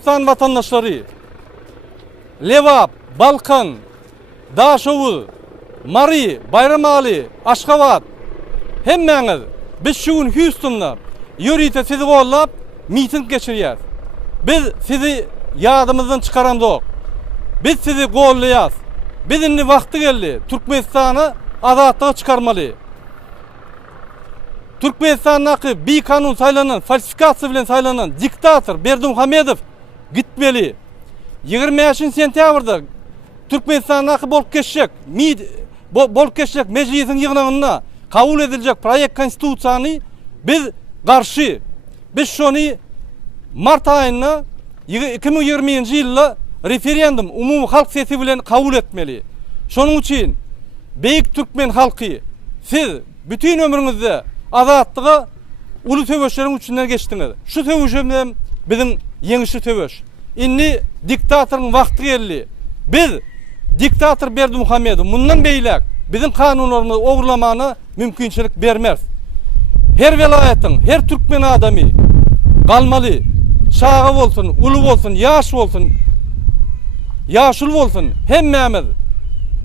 Türkmenistan vatandaşları, Levap, Balkan, Daşovu, Mari, Bayramali, Aşkabat, hemmeniz biz şu gün Housten'da yürüyte sizi kollap miting geçiriyoruz. Biz sizi yadımızdan çıkaramdık. Biz sizi kollayaz. Bizimle vakti geldi. Türkmenistan'ı azatlığa çıkarmalı. Türkmenistan'daki bir kanun saylanan, falsifikası bilen saylanan diktatör Berdimuhamedov gitmeli. 25 sentyabrda Türkmenistan'daki bolup geçecek meclisin yığınağına kabul edilecek proyekt konstitusiyanı biz karşı. Biz şunu Mart ayında 2020 yılda referandum umumi halk sesi bilen kabul etmeli. Şunun için Beyik Türkmen halkı siz bütün ömrünüzde azatlığa ulu töbeşlerin içinden geçtiniz. Şu töbeşimden bizim yenişli töbeş. İnni diktatörün vakti geldi. Biz diktatör Berdimuhamedov bundan beylek bizim kanunlarımızı oğurlamana mümkünçilik vermez. Her velayetin, her Türkmen adamı kalmalı. Çağı olsun, ulu olsun, yaş olsun, yaşıl olsun, hemmemiz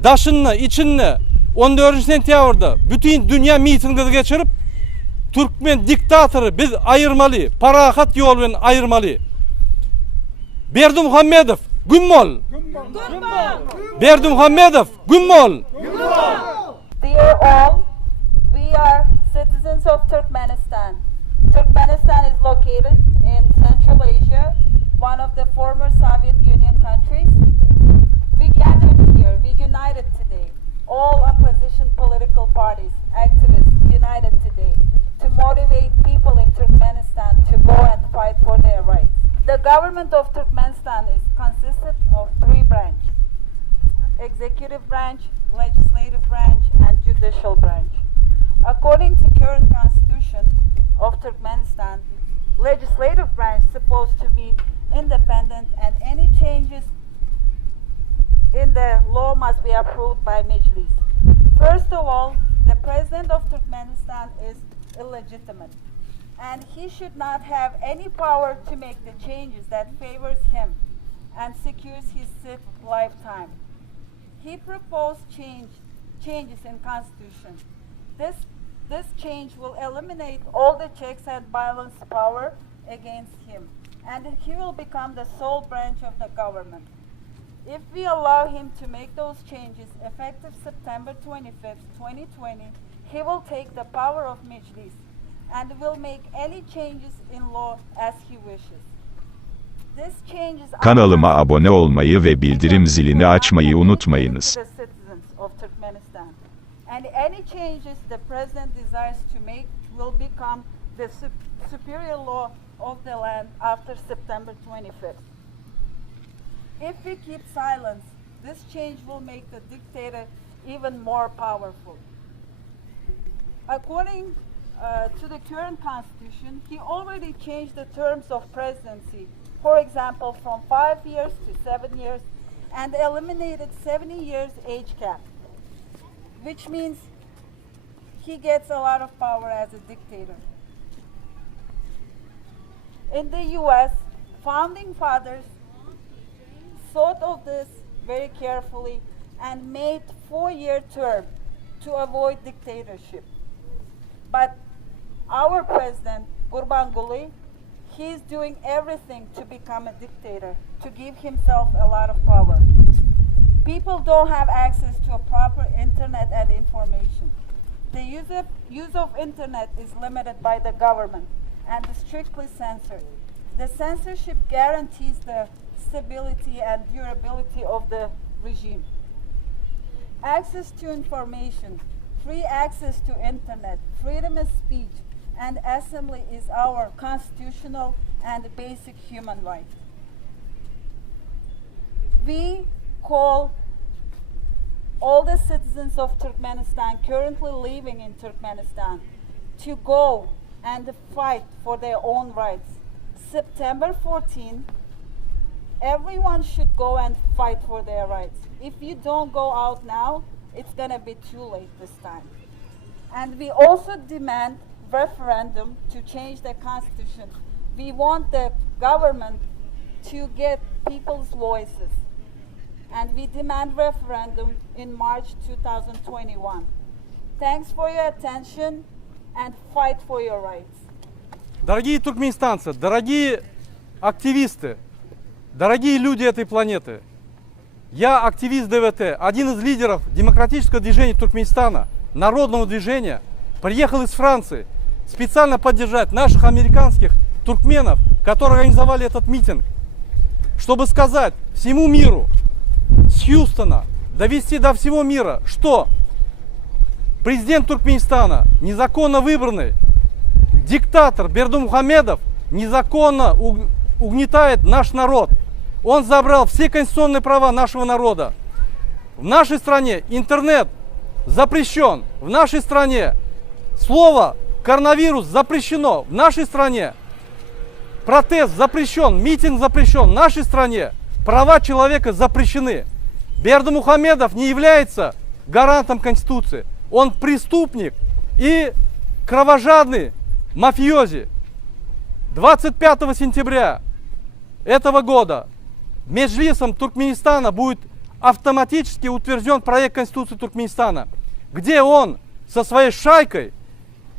daşınla, içinle 14. sentyabrda bütün dünya mitingleri geçirip Türkmen diktatörü biz ayırmalı, parahat yolun ayırmalı. Berdimuhamedov gümmol. Berdimuhamedov gümmol. Dear all, we are citizens of Turkmenistan. Turkmenistan is located in Central Asia, one of the former Soviet Union countries. We gathered here, we united today. All opposition political parties, activists united today to motivate people in Turkmenistan to go and fight for their rights. The government of Turkmenistan is consisted of three branches: executive branch, legislative branch, and judicial branch. According to current constitution of Turkmenistan, legislative branch is supposed to be independent and any changes in the law must be approved by Meclis. First of all, the president of Turkmenistan is illegitimate and he should not have any power to make the changes that favors him and secures his lifetime. He proposed changes in constitution. This change will eliminate all the checks and balance power against him, and he will become the sole branch of the government. If we allow him to make those changes effective September 25th, 2020, he will take the power of Meclis and will make any changes in law as he wishes. This changes Kanalıma abone olmayı ve bildirim zilini açmayı unutmayınız. the citizens of Turkmenistan. And any changes the president desires to make will become the superior law of the land after September 25th. If we keep silence, this change will make the dictator even more powerful. According to the current constitution, he already changed the terms of presidency, for example, from 5 years to 7 years, and eliminated 70 years age cap, which means he gets a lot of power as a dictator. In the US, founding fathers thought of this very carefully and made 4-year term to avoid dictatorship. But our president, Gurbanguly, he's doing everything to become a dictator, to give himself a lot of power. People don't have access to a proper internet and information. The use of internet is limited by the government and strictly censored. The censorship guarantees the stability and durability of the regime. Access to information, free access to internet, freedom of speech, and assembly is our constitutional and basic human right. We call all the citizens of Turkmenistan currently living in Turkmenistan to go and fight for their own rights. September 14, everyone should go and fight for their rights. If you don't go out now, it's gonna be too late this time. And we also demand referendum to change the constitution. We want the government to get people's voices. And we demand referendum in March 2021. Thanks for your attention and fight for your rights. Дорогие туркменистанцы, дорогие активисты, дорогие люди этой планеты, я активист ДВТ, один из лидеров демократического движения Туркменистана, народного движения, приехал из Франции специально поддержать наших американских туркменов, которые организовали этот митинг, чтобы сказать всему миру, с Хьюстона, довести до всего мира, что президент Туркменистана, незаконно выбранный, диктатор Бердымухамедов, незаконно угнетает наш народ. Он забрал все конституционные права нашего народа. В нашей стране интернет запрещен. В нашей стране слово коронавирус запрещено. В нашей стране протест запрещен, митинг запрещен. В нашей стране права человека запрещены. Бердымухамедов не является гарантом Конституции. Он преступник и кровожадный мафиози. 25 сентября этого года Меджлисом Туркменистана будет автоматически утвержден проект Конституции Туркменистана, где он со своей шайкой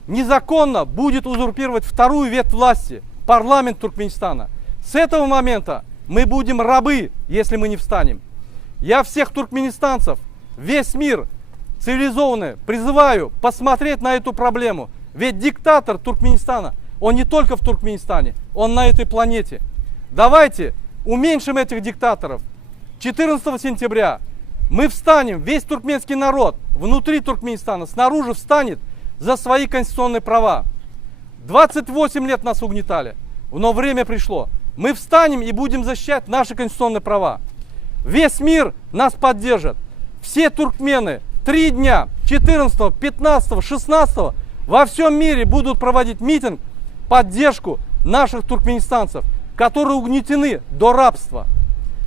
незаконно будет узурпировать вторую ветвь власти, парламент Туркменистана. С этого момента мы будем рабы, если мы не встанем. Я всех туркменистанцев, весь мир цивилизованный, призываю посмотреть на эту проблему. Ведь диктатор Туркменистана, он не только в Туркменистане, он на этой планете. Давайте уменьшим этих диктаторов. 14 сентября мы встанем, весь туркменский народ внутри Туркменистана, снаружи встанет за свои конституционные права. 28 лет нас угнетали, но время пришло. Мы встанем и будем защищать наши конституционные права. Весь мир нас поддержит. Все туркмены 3 дня, 14, 15, 16 во всем мире будут проводить митинг в поддержку наших туркменистанцев, которые угнетены до рабства.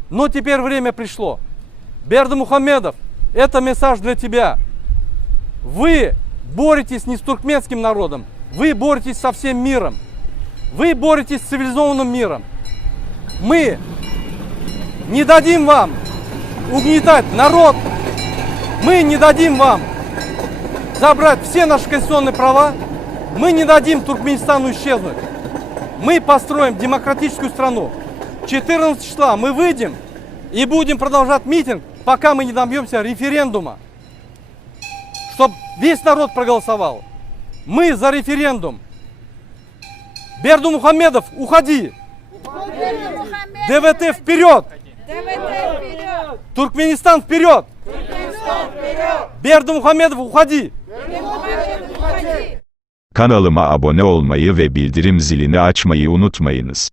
Но теперь время пришло. Бердымухамедов, это месседж для тебя. Вы боретесь не с туркменским народом, вы боретесь со всем миром. Вы боретесь с цивилизованным миром. Мы не дадим вам угнетать народ. Мы не дадим вам забрать все наши конституционные права. Мы не дадим Туркменистану исчезнуть. Мы построим демократическую страну. 14 числа мы выйдем и будем продолжать митинг, пока мы не добьемся референдума. Чтобы весь народ проголосовал. Мы за референдум. Бердымухамедов, уходи! ДВТ вперед! Туркменистан вперед! Бердымухамедов, уходи! Kanalıma abone olmayı ve bildirim zilini açmayı unutmayınız.